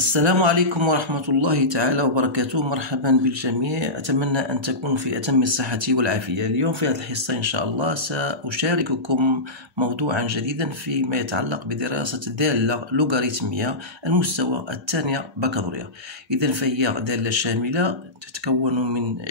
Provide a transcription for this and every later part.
السلام عليكم ورحمة الله تعالى وبركاته. مرحبا بالجميع، أتمنى أن تكونوا في أتم الصحة والعافية. اليوم في هذه الحصة إن شاء الله سأشارككم موضوعا جديدا فيما يتعلق بدراسة دالة لوغاريتمية المستوى الثانية بكالوريا. إذن فهي دالة شاملة تتكون من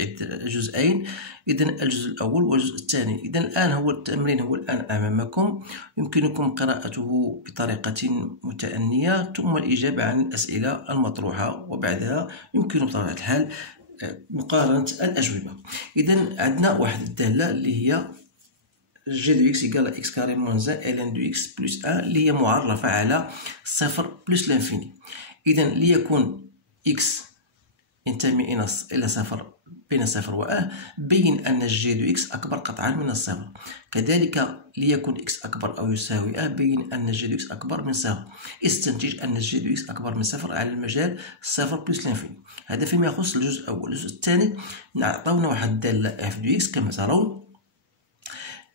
جزئين، إذن الجزء الأول والجزء الثاني. إذن الآن هو التمرين هو الآن أمامكم، يمكنكم قراءته بطريقة متأنية ثم الإجابة عن الأسئلة المطروحة، وبعدها يمكن بطبيعة الحال مقارنة الأجوبة. إذن عندنا واحد الدالة اللي هي جي دو إكس إيكال إكس كاري موان زان إلان دو إكس بلس أن، اللي هي معرفة على صفر بلس لانفيني. إذن ليكون إكس ينتمي إلى صفر بين صفر و بين أن جي دو إكس أكبر قطعا من الصفر. كذلك ليكن إكس أكبر أو يساوي بين أن جي دو إكس أكبر من صفر. استنتج أن جي دو إكس أكبر من صفر على المجال صفر بلس لانفيني. هذا فيما يخص الجزء الأول. الجزء الثاني عطاونا واحد الدالة اف دو إكس كما ترون،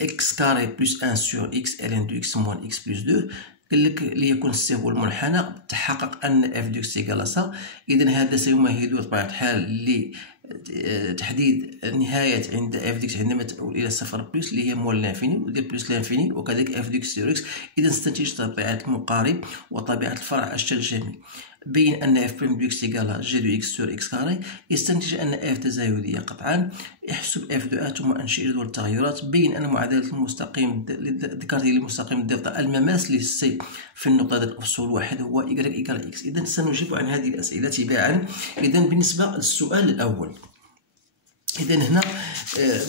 إكس كاري بلس أن سور إكس إلان دو إكس موان إكس بلس دو. قالك ليكون السي هو المنحنى، تحقق أن اف دو إكس إيكال سا. إذن هذا سيمهد بطبيعة الحال لتحديد نهاية عند اف دو إكس عندما تؤول إلى صفر بلس اللي هي موال لانفيني، ودير بلس لانفيني، وكذلك اف دو إكس سور إكس. إذن استنتج طبيعة المقارب وطبيعة الفرع الشلشمي. بين أن اف بريم دو إكس إيكال جي دو إكس سور إكس كاري. يستنتج أن اف تزايدية قطعا. احسب اف دو ثم أنشئ جدول التغيرات. بين أن معادلة المستقيم ذكرت لمستقيم الدلتا المماس للسي في النقطة ذات الأفصول واحد هو إيكغيك إيكال إكس. إذن سنجيب عن هذه الأسئلة تباعا. إذن بالنسبة للسؤال الأول، إذن هنا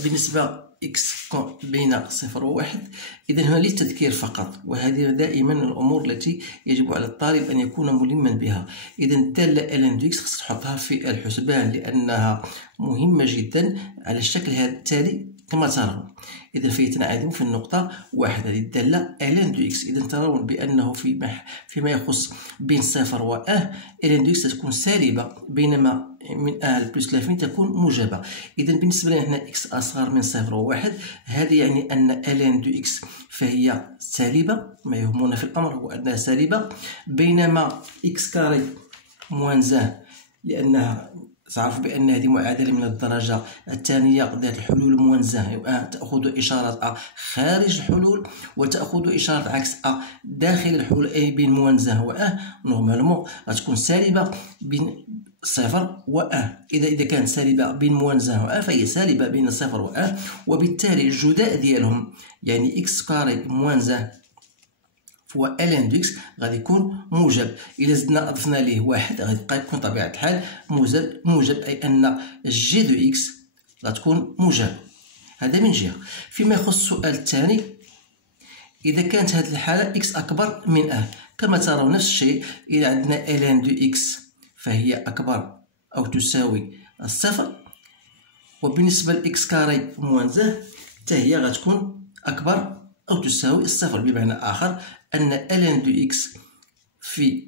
بالنسبة إكس بين صفر وواحد، إذن هنا للتذكير فقط، وهذه دائما الأمور التي يجب على الطالب أن يكون ملما بها. إذن الدالة إلان دو إكس خصك تحطها في الحسبان لأنها مهمة جدا على الشكل هذا التالي كما ترون. إذن فيتنعدم في النقطة واحد هذه الدالة إلان دو إكس. إذن ترون بأنه فيما يخص بين صفر و إلان دو إكس تكون سالبة، بينما من بلس لافين تكون موجبة. إذن بالنسبة لنا هنا إكس أصغر من صفر وواحد، هذا يعني أن إلان دو إكس فهي سالبة. ما يهمنا في الأمر هو أنها سالبة، بينما إكس كاري موان زان لأنها تعرف بأن هذه معادلة من الدرجة الثانية ذات الحلول موان زان، تأخذ إشارة خارج الحلول وتأخذ إشارة عكس داخل الحلول، أي بين موان زان و نورمالمون غتكون سالبة بين صفر و إذا كانت سالبة بين موان زان و فهي سالبة بين صفر و وبالتالي الجداء ديالهم يعني إكس كاري موان زان هو إلان دو إكس غادي يكون موجب. إلا زدنا أضفنا ليه واحد غادي يبقى يكون طبيعة الحال موجب، أي أن جي دو إكس غتكون موجب. هذا من جهة. فيما يخص السؤال الثاني، إذا كانت هذه الحالة إكس أكبر من كما ترون نفس الشيء. إذا عندنا إلان دو إكس فهي أكبر أو تساوي الصفر، وبالنسبة لإكس كاري موان زان حتى هي غتكون أكبر أو تساوي الصفر. بمعنى آخر أن إلان دو إكس في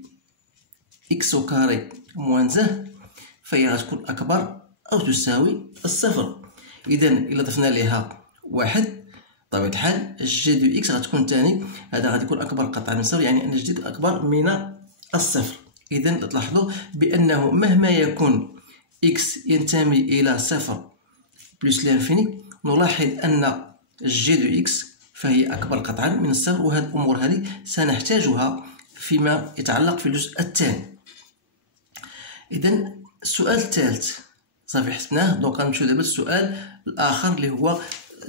إكس كاري موان زان فهي غتكون أكبر أو تساوي الصفر. إذن إلا ضفنا لها واحد بطبيعة الحال جي دو إكس غتكون تاني هذا غادي يكون أكبر قطعا من الصفر، يعني أن جي دو أكبر من الصفر. إذن تلاحظوا بأنه مهما يكون إكس ينتمي إلى صفر بلس لانفيني، نلاحظ أن جي دو إكس فهي أكبر قطعا من الصفر. وهذه الأمور هذه سنحتاجها فيما يتعلق في الجزء الثاني. إذن السؤال الثالث صافي حسبناه، دونك غنمشيو دابا للسؤال الآخر اللي هو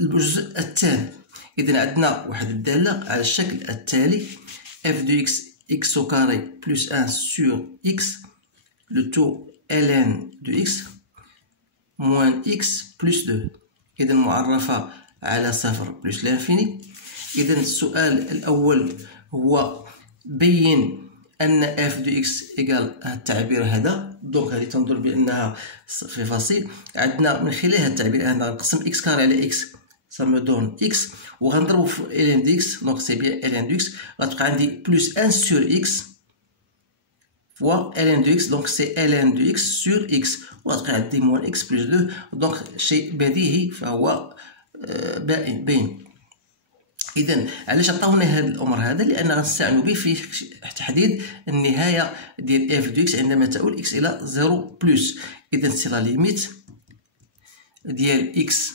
الجزء الثاني. إذن عندنا واحد الدالة على الشكل التالي، اف دو إكس إكس كاري بلس أن سور إكس لو تو إلان دو إكس موان إكس بلس دو. إذن معرفة على صفر بلس لانفيني. إذن السؤال الأول هو بين أن اف دو إكس إيكال التعبير هذا. دونك هذه تنظر بأنها في فصيل. عندنا من خلال هذا التعبير هذا نقسم إكس كاري على إكس سا دون إكس، وغنضربو في إلان دو إكس، دونك سي بيان إلان دو إكس غتبقى عندي بلس أن سور إكس فوا إلان دو إكس، دونك سي إلان دو إكس سور إكس، وغتبقى عندي موان إكس بلس دو. دونك شيء بديهي فهو باين. إذا علاش عطاونا هذا الأمر هذا؟ لأن غنستعنوا به في تحديد النهاية ديال اف دو اكس عندما تؤول اكس إلى 0 بلس. إذا سي لا ليميت ديال اكس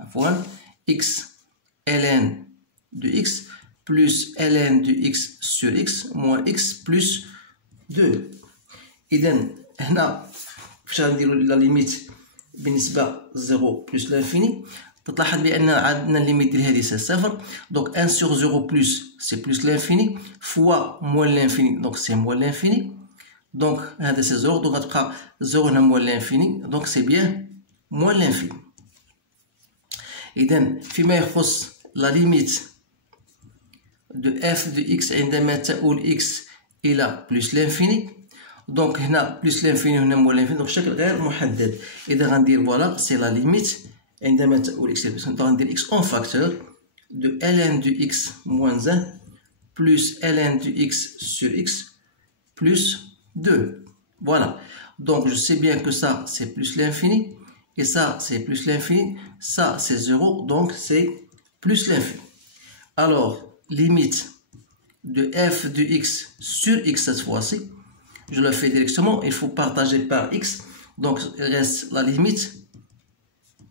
عفوا اكس ln de x plus ln de x sur x moins x plus 2. إذا هنا فاش غنديرو لا ليميت بالنسبة 0 بلس لانفيني تلاحظ بأن عندنا الليميت ديال هذه سي صفر. دونك 1 sur 0 بلس سي بلس لانفيني فوا موان لانفيني دونك سي موان لانفيني. دونك هذا سي 0 دونك غتبقى 0 هنا موان لانفيني دونك سي بيان موان لانفيني. إذا فيما يخص لا ليميت دو اف دو اكس عندما تؤول اكس إلى بلس لانفيني دونك هنا بلس لانفيني وهنا موان لانفيني دونك الشكل غير محدد. إذا غندير فوالا سي لا ليميت عندما تؤول اكس إلى بلس غندير اكس اون فاكتور دو ln دو اكس موان 1 بلس ln دو اكس sur x plus 2. Voilà. Donc je sais bien que ça c'est plus l'infini. Et ça, c'est plus l'infini. Ça, c'est 0. Donc, c'est plus l'infini. Alors, limite de f de x sur x cette fois-ci. Je le fais directement. Il faut partager par x. Donc, il reste la limite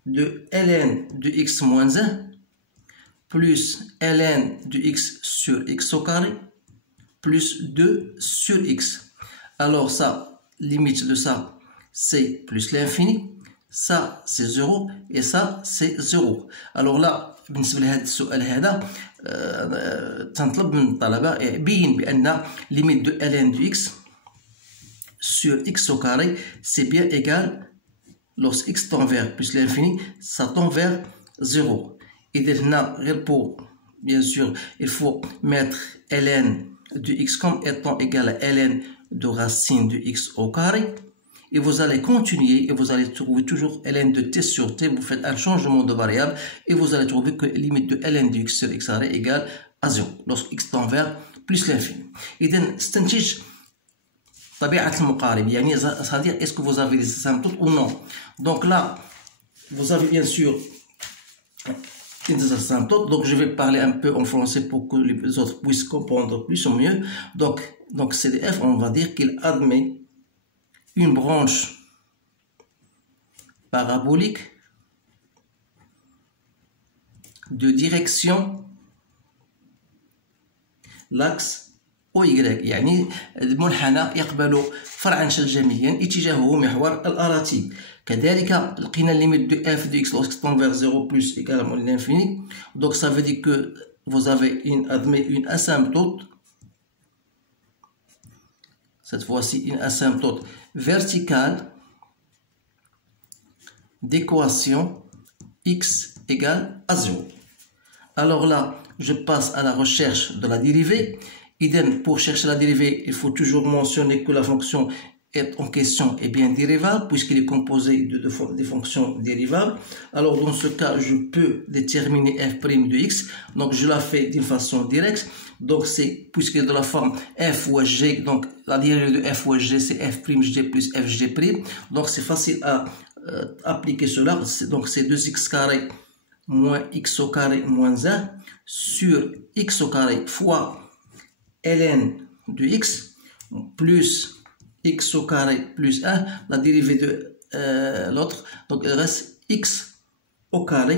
de ln de x moins 1 plus ln de x sur x au carré plus 2 sur x. Alors, ça, limite de ça, c'est plus l'infini. Ça c'est 0 et ça c'est 0. Alors là بالنسبة لهذا السؤال هذا تنطلب من الطلبة يبين بأن limite de ln de x sur x au carré c'est bien égal lorsque x tend vers plus l'infini ça tend vers 0. إذا هنا غير pour bien sûr il faut mettre ln de x comme étant égal à ln de racine de x au carré. Et vous allez continuer et vous allez trouver toujours ln de t sur t. Vous faites un changement de variable et vous allez trouver que limite de ln de x sur x carré égale à 0 lorsque x tend vers plus l'infini. إذا استنتج طبيعة المقارب يعني c'est-à-dire est-ce que vous avez des asymptotes ou non. Donc là vous avez bien sûr des asymptotes. Donc je vais parler un peu en français pour que les autres puissent comprendre plus ou mieux. Donc CDF on va dire qu'il admet une branche parabolique de direction l'axe OY يعني المنحنى يقبل فرعا شلجميا اتجاهه محور الأراتيب. كذلك لقينا الليميت دو اف دو اكس lorsque tend vers 0 plus également l'infini. Donc ça veut dire que vous avez une asymptote. Cette fois-ci une asymptote verticale d'équation x égale à 0. Alors là, je passe à la recherche de la dérivée. Idem, pour chercher la dérivée, il faut toujours mentionner que la fonction en question est bien dérivable puisqu'il est composé de fonctions dérivables. Alors dans ce cas, je peux déterminer f' de x. Donc je la fais d'une façon directe. Donc c'est puisque de la forme f fois g, donc la dérivée de f fois g c'est f'g plus fg'. Donc c'est facile à appliquer cela. Donc c'est 2x carré moins x au carré moins 1 sur x au carré fois ln de x plus x au carré plus 1, la dérivée de l'autre, donc il reste x au carré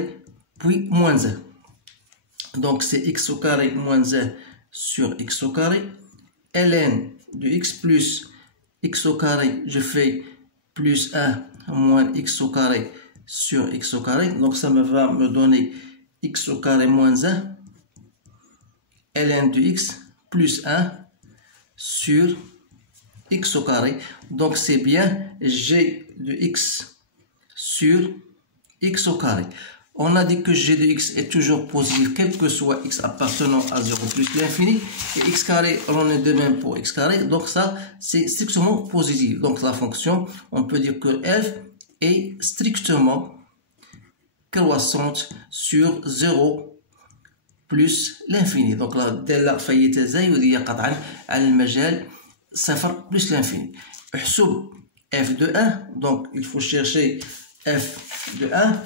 puis moins 1. Donc c'est x au carré moins 1 sur x au carré, ln de x plus x au carré, je fais plus 1 moins x au carré sur x au carré, donc ça va me donner x au carré moins 1, ln de x plus 1 sur x au carré. Donc c'est bien g de x sur x au carré. On a dit que g de x est toujours positif quel que soit x appartenant à 0 plus l'infini. Et x carré, on en est de même pour x carré. Donc ça, c'est strictement positif. Donc la fonction, on peut dire que f est strictement croissante sur 0 plus l'infini. Donc la دالة فايتة زاوية قطعا على المجال 0 plus l'infini. احسب f de 1. Donc il faut chercher f de 1.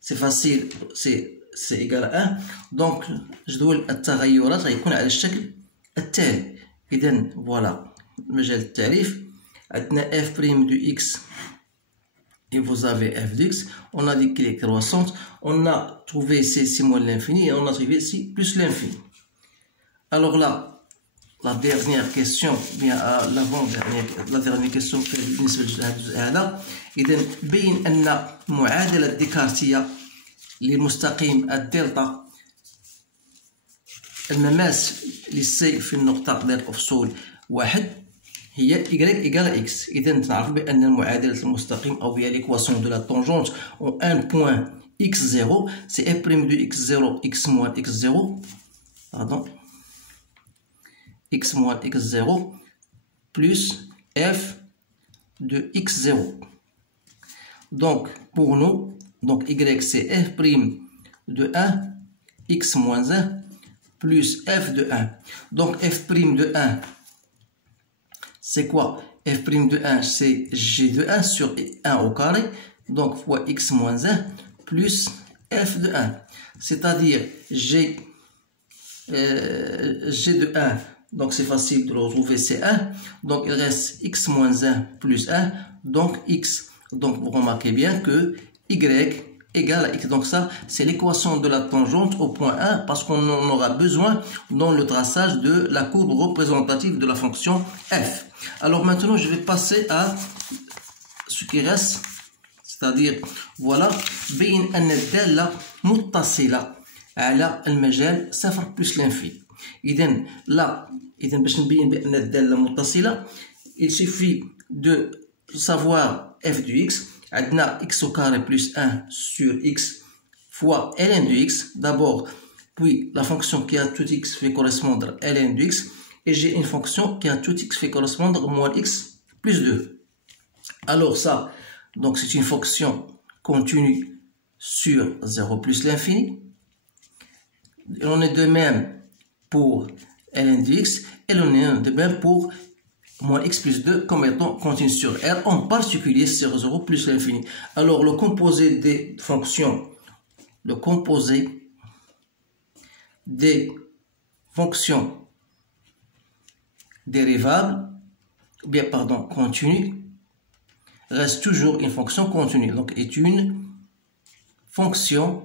C'est facile, سي إيكال 1. دونك جدول التغيرات غيكون على الشكل التالي. إذا فوالا مجال التعريف عندنا f' de x et vous avez f de x. On a dit qu'il est croissante. On a trouvé ici c moins l'infini et on a trouvé ici plus l'infini. Alors là, la dernière question, bien l'avant-dernière, la dernière question بالنسبة للجزء هذا. إذا بين أن معادلة ديكارتية لمستقيم الدلتا المماس للسي في النقطة ذات الأفصول واحد هي y égale x. إذا نعرف بأن معادلة المستقيم أو هي l'équation de la tangente en un point x0 c'est f' de x0 x moins x0 pardon x moins x0 plus f de x0. Donc pour nous, donc y c'est f' de 1 x moins 1 plus f de 1. Donc f' de 1 c'est quoi? F' de 1 c'est g de 1 sur 1 au carré, donc fois x moins 1 plus f de 1, c'est-à-dire g de 1, donc c'est facile de le retrouver, c'est 1, donc il reste x moins 1 plus 1, donc x. Donc vous remarquez bien que y égale à x. Donc ça, c'est l'équation de la tangente au point 1 parce qu'on en aura besoin dans le traçage de la courbe représentative de la fonction f. Alors maintenant, je vais passer à ce qui reste, c'est-à-dire, voilà, بين أن الدالة متصلة على المجال صفر plus l'infini. إذا لا، إذا باش نبين بأن الدالة متصلة، il suffit de savoir f de x. عندنا x au carré plus 1 sur x fois ln de x d'abord, puis la fonction qui a tout x fait correspondre ln de x, et j'ai une fonction qui a tout x fait correspondre moins x plus 2. Alors ça, donc c'est une fonction continue sur 0 plus l'infini. On est de même pour ln de x, et on est de même pour moins x plus 2 comme étant continu sur R, en particulier sur 0 plus l'infini. Alors le composé des fonctions, le composé des fonctions dérivables, ou bien pardon, continues, reste toujours une fonction continue, donc est une fonction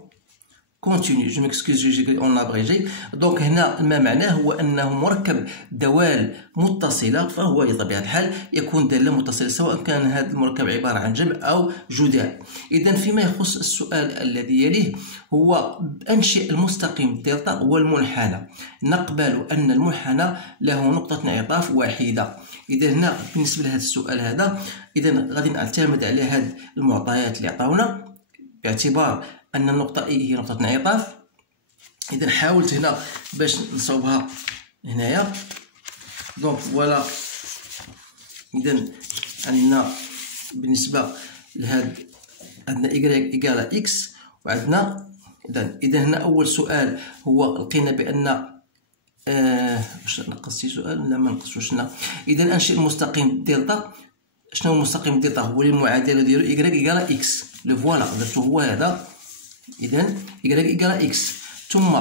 continue. Je m'excuse, on a abrégé. donc هنا ما معناه هو أنه مركب دوال متصلة، فهو بطبيعة الحال يكون دالة متصلة سواء كان هذا المركب عبارة عن جمع أو جدال. إذا فيما يخص السؤال الذي يليه هو أنشئ المستقيم دلتا والمنحنى. نقبل أن المنحنى له نقطة انعطاف واحدة. إذا هنا بالنسبة لهذا السؤال هذا، إذا غادي نعتمد على هذه المعطيات اللي عطاونا باعتبار أن النقطة إي هي نقطة انعطاف. إذا حاولت هنا باش نصوبها هنايا. دونك فوالا، إذا عندنا بالنسبة لهاد عندنا إيكغيك إيكال إكس وعندنا إذا هنا أول سؤال هو لقينا بأن واش نقص شي سؤال؟ لا ما نقصوش هنا. إذا أنشئ المستقيم دلتا. شنو هو المستقيم دلتا؟ هو المعادلة ديالو إيكغيك إيكال إكس. لو فوالا درتو هو هذا. إذا y égale x ثم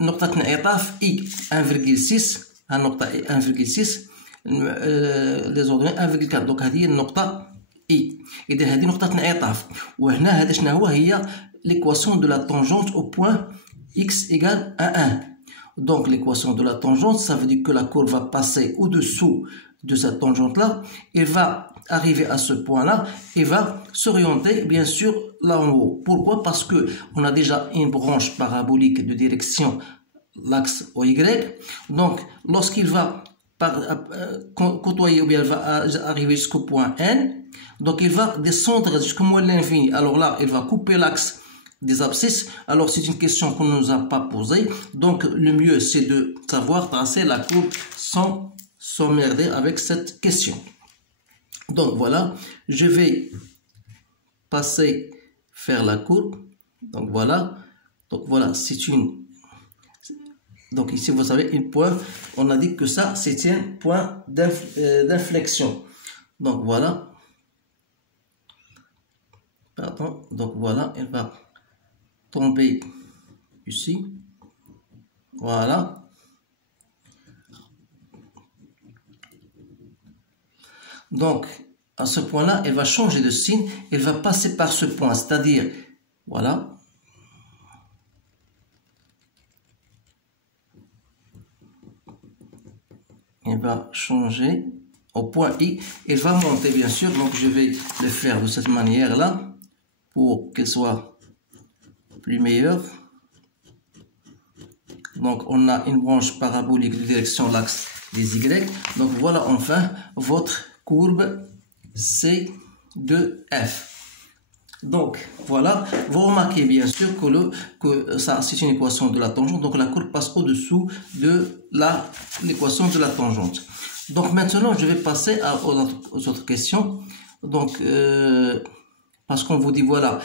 نقطة انعطاف I 1,6. هالنقطة 1,6 لي زوردوني 1,4. دونك هذه هي النقطة I. إذا هذه نقطة انعطاف. وهنا هذا شنو هو؟ هي l'équation de la tangente au point x égale à 1. Donc l'équation de la tangente, ça veut dire que la courbe va passer au-dessous de cette tangente-là. Elle va arriver à ce point-là et va s'orienter bien sûr là en haut. Pourquoi? Parce que on a déjà une branche parabolique de direction l'axe OY. Donc lorsqu'il va côtoyer ou bien il va arriver jusqu'au point N, donc il va descendre jusqu'au moins l'infini. Alors là, il va couper l'axe des abscisses. Alors c'est une question qu'on ne nous a pas posée. Donc le mieux c'est de savoir tracer la courbe sans s'emmerder avec cette question. Donc voilà, je vais passer faire la courbe. Donc voilà, c'est une. Donc ici vous avez un point. On a dit que ça c'est un point d'inflexion. Donc voilà. Pardon. Donc voilà, elle va tomber ici. Voilà. Donc, à ce point-là, elle va changer de signe. Elle va passer par ce point, c'est-à-dire, voilà. Elle va changer au point I. Elle va monter, bien sûr. Donc, je vais le faire de cette manière-là pour qu'elle soit plus meilleure. Donc, on a une branche parabolique de direction l'axe des Y. Donc, voilà enfin votre courbe C de F. Donc, voilà. Vous remarquez bien sûr que ça, c'est une équation de la tangente. Donc, la courbe passe au-dessous de l'équation de la tangente. Donc, maintenant, je vais passer aux autres questions. Donc, parce qu'on vous dit, voilà,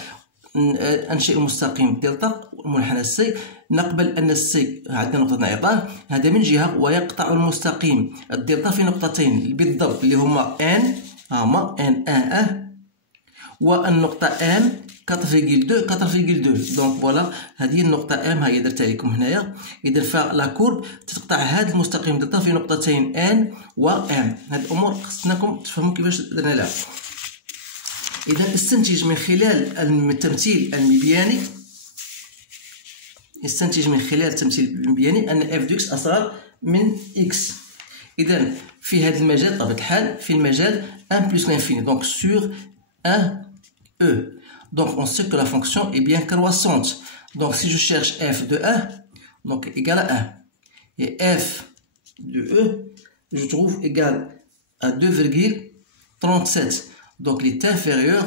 انشئ مستقيم دلتا والمنحنى سي، نقبل ان السي عندنا نقطه انعطاف هذا من جهه ويقطع المستقيم الدلتا في نقطتين بالضبط اللي هما ان 1 والنقطه ام 4.2 دونك فوالا هذه النقطه ام ها هي درتها لكم هنايا. اذا فلا كورب تقطع هذا المستقيم دلتا في نقطتين ان و ام. هذه الامور خصناكم تفهموا كيفاش درنا لها. إذا استنتج من خلال التمثيل المبياني، أن f de x أصغر من x. إذا في هذا المجال بطبيعة الحال في المجال 1 plus l'infini, donc sur 1e. Donc on sait que la fonction est bien croissante. Donc si je cherche f de 1, donc égal à 1. Et f de e, je trouve égal à 2,37. Donc, il est inférieur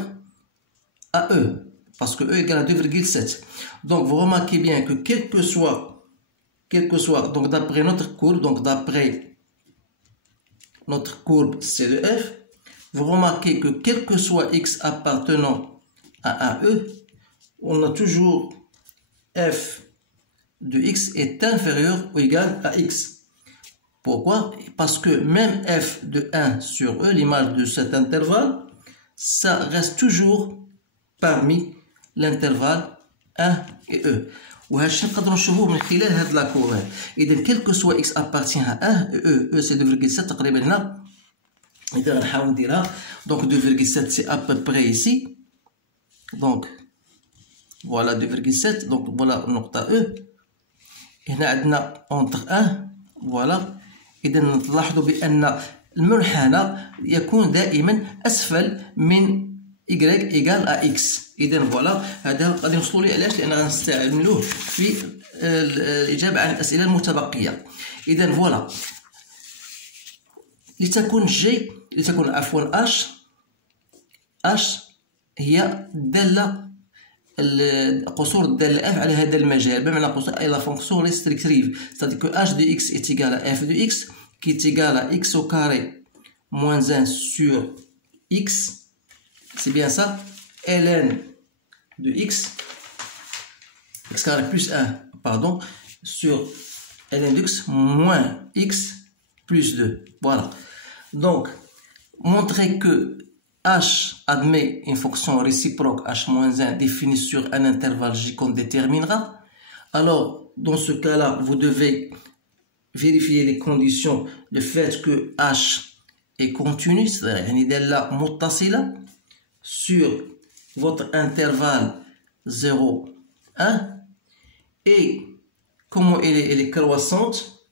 à E, parce que E égale à 2,7. Donc, vous remarquez bien que quel que soit, donc d'après notre courbe, donc d'après notre courbe C de F, vous remarquez que quel que soit x appartenant à un E, on a toujours f de x est inférieur ou égal à x. Pourquoi? Parce que même f de 1 sur E, l'image de cet intervalle, ça reste toujours parmi l'intervalle 1 et E. وهادشي نقدروا نشوفوه من خلال هاد لاكور. اذا quel que soit x appartient à 1 et E c'est 2,7 تقريبا هنا. اذا غنحاول نديرها. Donc 2,7 c'est à peu près ici. Donc voilà 2,7. Donc voilà النقطة E. هنا عندنا entre 1. Voilà. اذا نلاحظوا بان المنحنى يكون دائما أسفل من y إيجال à x. إذا فوالا هذا غادي نوصلوا ليه. علاش؟ لأن غنستعملوه في الإجابة عن الأسئلة المتبقية. إذا فوالا لتكون عفوا h هي الدالة قصور الدالة f على هذا المجال، بمعنى قصور أي لا فونكسيون ريستريكتيف. c'est-à-dire que h de x est égal à f de x qui est égal à x au carré moins 1 sur x, c'est bien ça, ln de x carré plus 1, pardon, sur ln de x moins x plus 2. Voilà. Donc, montrer que h admet une fonction réciproque h moins 1 définie sur un intervalle j qu'on déterminera. Alors, dans ce cas-là, vous devez vérifier les conditions, le fait que h est continu, c'est-à-dire une دالة متصلة sur votre intervalle 0, 1, et comment elle est croissante.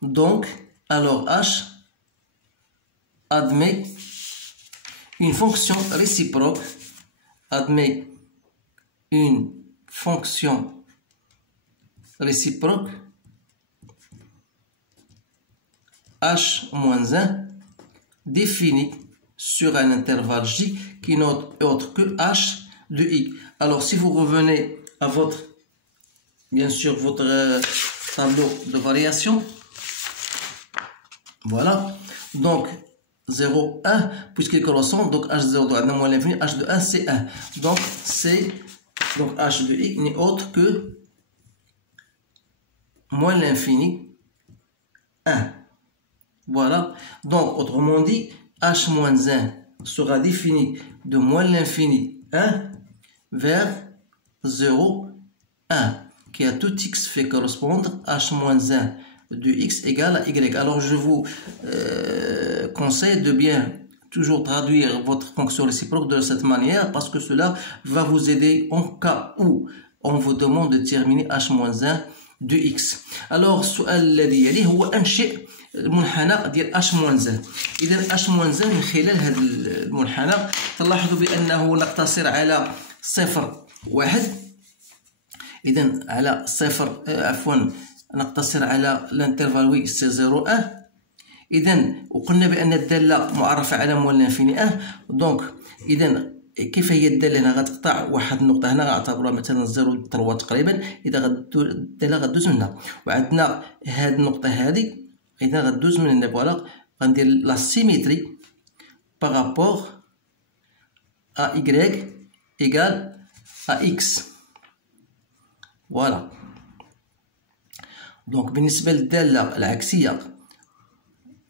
Donc, alors h admet une fonction réciproque, h moins 1 définie sur un intervalle j qui n'est autre que h de i. Alors si vous revenez à bien sûr votre tableau de variation, voilà, donc 0, 1, puisqu'il est croissant, donc h0 doit être moins l'infini, h de 1 c'est 1. Donc h de i n'est autre que moins l'infini 1. Voilà, donc autrement dit, h moins 1 sera défini de moins l'infini 1 vers 0 1 qui a tout x fait correspondre h-1 de x égale à y. Alors je vous conseille de bien toujours traduire votre fonction réciproque de cette manière parce que cela va vous aider en cas où on vous demande de terminer h-1 de x. Alors السؤال الذي يليه هو أنشئ المنحنى ديال h-1. إذا h-1 من خلال هذا المنحنى تلاحظوا بأنه نقتصر على 0 1. إذا على 0 عفوا نقتصر على الانترفال وي سي 0 1. إذا وقلنا بأن الدالة معرفة على مولنا انفيني دونك إذا كيف هي الدالة هنا غتقطع واحد النقطة هنا غنعتبروها مثلا 0.3 تقريبا. إذا الدالة غدوز من هنا وعندنا هاد النقطة هادي إذا غدوز من هنا فوالا غندير لا سيميتري بارابور ا y إيكال ا x. فوالا دونك بالنسبة للدالة العكسية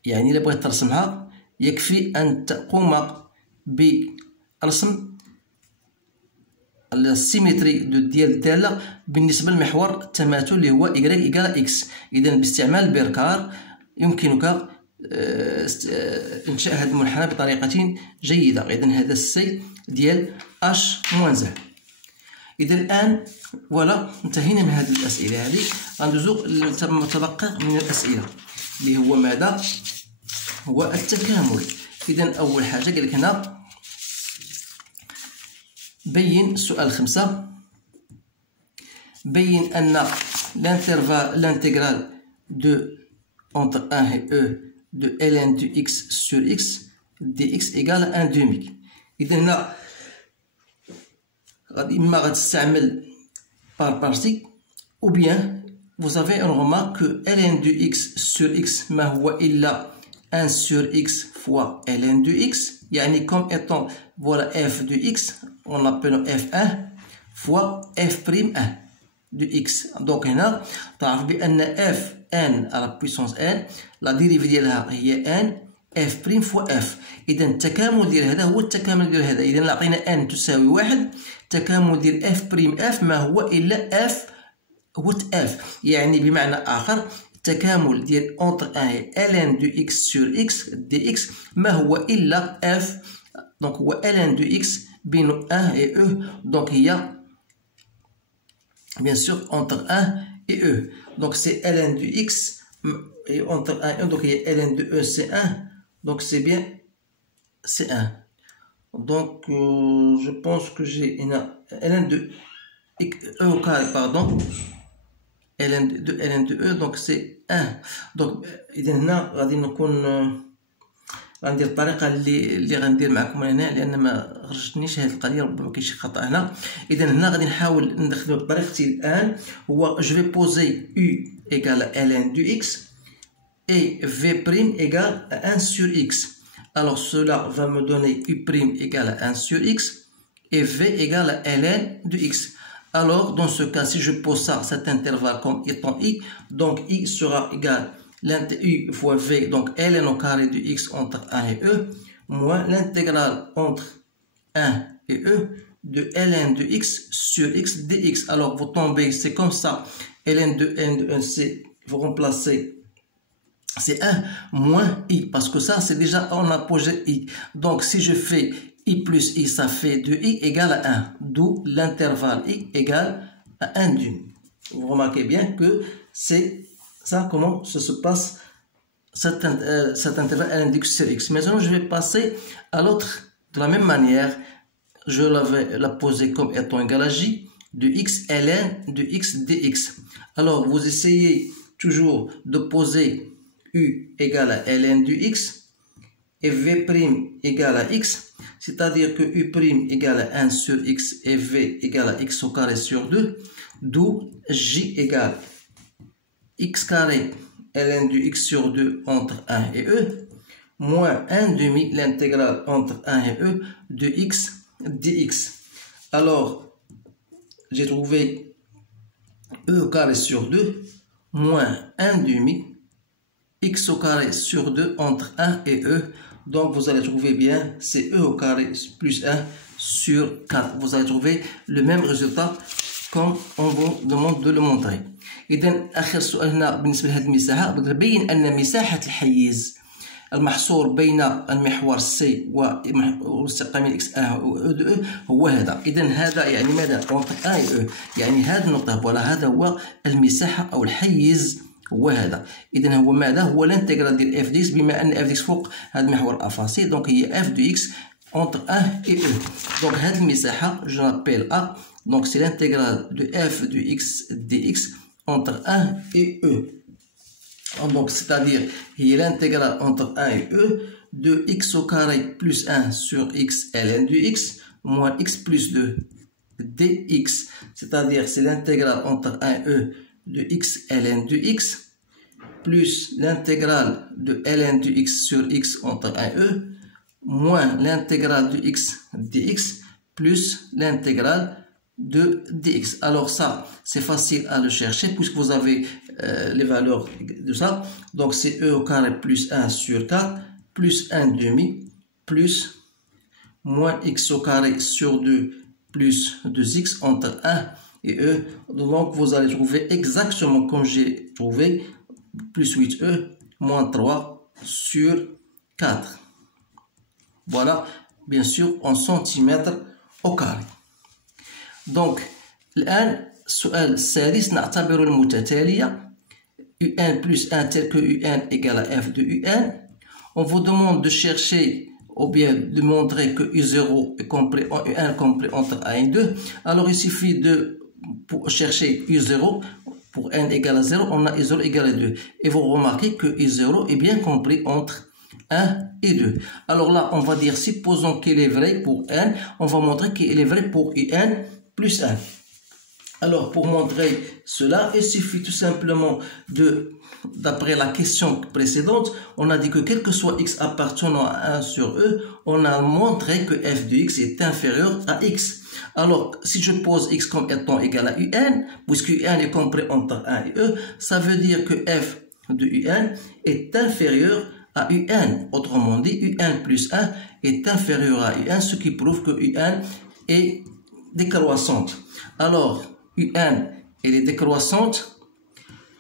يعني إلا بغيت ترسمها يكفي أن تقوم برسم السيمتري ديال الدالة بالنسبة لمحور التماثل اللي هو y إيكال x. إذا باستعمال بيركار يمكنك إنشاء هذا المنحنى بطريقة جيدة. إذا هذا السي ديال h-1. إذا الآن ولا انتهينا من هذه الأسئلة هذه. غندوزو للمتبقى من الأسئلة اللي هو ماذا؟ هو التكامل. إذا أول حاجة قال لك هنا بين سؤال 5 بين أن l'intégrale de entre 1 et e de ln de x sur x dx égale 1 demi. إذا هنا إما غتستعمل par partie ou bien vous avez une remarque que ln de x sur x ما هو إلا 1 sur x fois ln de x يعني comme étant voilà f de x on l'appelle f1 fois f'1 de x. donc هنا تعرف بأن fn à la puissance n la dérivée ديالها هي n f' fois f. إذا التكامل ديال هذا هو التكامل ديال هذا. إذا عطينا n تساوي 1 التكامل ديال f'(f) ما هو إلا f هو f. يعني بمعنى آخر التكامل ديال entre 1 et ln de x sur x dx ما هو إلا f. donc هو ln de x بين 1 et e. donc هي bien sûr entre 1 et e. donc c'est ln de x et entre 1 et e. donc il y a ln de e c'est 1. donc c'est bien c'est 1. donc je pense que j'ai une ln de e au carré pardon ln de e donc c'est 1. donc إذا هنا غادي نكون غندير الطريقة اللي غندير معكم هنا لأن ما خرجتنيش هذه القضية ربما كاين شي خطأ هنا. إذا هنا غادي نحاول ندخل بطريقتي الآن هو جو في بوزي u égale ln de x et v' égale 1 sur x. alors cela va me donner u' égale à 1 sur x et v égale à ln de x. alors dans ce cas si je pose ça cet intervalle comme étant i donc i sera égal u fois v donc ln au carré de x entre 1 et e moins l'intégrale entre 1 et e de ln de x sur x dx. alors vous tombez c'est comme ça ln de n de 1 c'est vous remplacez c'est 1 moins i parce que ça c'est déjà en apogée i. donc si je fais i plus i ça fait 2i égale à 1 d'où l'intervalle i égale à 1 demi. vous remarquez bien que c'est ça comment ça se passe cet intervalle ln de x sur x. maintenant je vais passer à l'autre de la même manière. je l'avais la poser comme étant égal à j de x ln de x dx. alors vous essayez toujours de poser u égale à ln de x et v' égale à x, c'est-à-dire que u' égale à 1 sur x et v égale à x au carré sur 2, d'où j égale x carré ln de x sur 2 entre 1 et e, moins 1 demi l'intégrale entre 1 et e de x dx. alors j'ai trouvé e au carré sur 2 moins 1 demi x au carré sur 2 entre 1 et e. donc vous allez trouver bien c'est e au carré plus 1 sur 4. vous allez trouver le même résultat comme on vous demande de le montrer. إذا آخر سؤال هنا بالنسبة لهذه المساحة، بين أن مساحة الحيز المحصور بين المحور سي والمستقيمين x1 و e هو هذا. إذا هذا يعني ماذا؟ entre a et e، يعني هذه النقطة فوالا هذا هو المساحة أو الحيز هو هذا. إذا هو ماذا؟ هو الانتجرال ديال اف دي اكس، بما أن اف دي اكس فوق هذا المحور افاسي، دونك هي اف دو اكس entre 1 et e. Donc هذه المساحة je l'appelle a، donc c'est l'intégrale de f de x dx entre 1 et e. Donc c'est-à-dire il y a l'intégrale entre 1 et e de x au carré plus 1 sur x ln de x moins x plus 2 dx, c'est-à-dire c'est l'intégrale entre 1 et e de x ln de x plus l'intégrale de ln de x sur x entre 1 et e moins l'intégrale de x dx plus l'intégrale de dx. Alors ça, c'est facile à le chercher puisque vous avez les valeurs de ça. Donc c'est e au carré plus 1 sur 4 plus 1 demi plus moins x au carré sur 2 plus 2x entre 1 et e. Donc vous allez trouver exactement comme j'ai trouvé, plus 8e moins 3 sur 4. Voilà, bien sûr en centimètres au carré. Donc الآن السؤال السادس نعتبر المتتالية UN plus 1 tel que UN égale à f de UN. On vous demande de chercher ou bien de montrer que U0 est compris, UN compris entre 1 et 2. Alors il suffit de pour chercher U0 pour n égale à 0, on a U0 égale à 2. Et vous remarquez que U0 est bien compris entre 1 et 2. Alors là, on va dire, supposons qu'il est vrai pour n, on va montrer qu'il est vrai pour UN plus 1. Alors, pour montrer cela, il suffit tout simplement d'après la question précédente, on a dit que quel que soit x appartenant à 1 sur e, on a montré que f de x est inférieur à x. Alors, si je pose x comme étant égal à un, puisque un est compris entre 1 et e, ça veut dire que f de un est inférieur à un. Autrement dit, un plus 1 est inférieur à un, ce qui prouve que un est décroissante. Alors, UN, elle est décroissante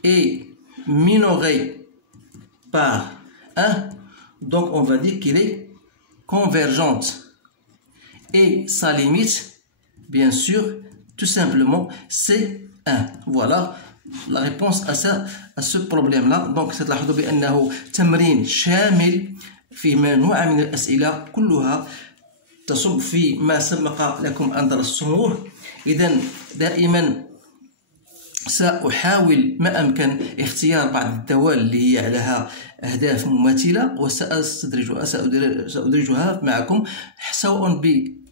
et minorée par 1, donc on va dire qu'elle est convergente. Et sa limite, bien sûr, tout simplement, c'est 1. Voilà la réponse à ce problème-là. Donc, ستلاحظوا بأنه تمرين شامل فيه مجموعة من الأسئلة كلها تصب في ما سبق لكم أن درستموه. إذن دائما سأحاول ما أمكن اختيار بعض الدوال اللي هي لها أهداف مماثلة وسأدرجها معكم سواء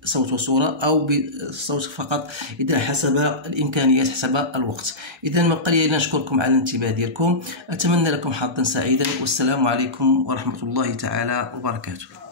بصوت وصورة أو بصوت فقط إذا حسب الإمكانيات حسب الوقت. إذا ما بقى لي إلا نشكركم على الانتباه ديالكم، أتمنى لكم حظا سعيدا والسلام عليكم ورحمة الله تعالى وبركاته.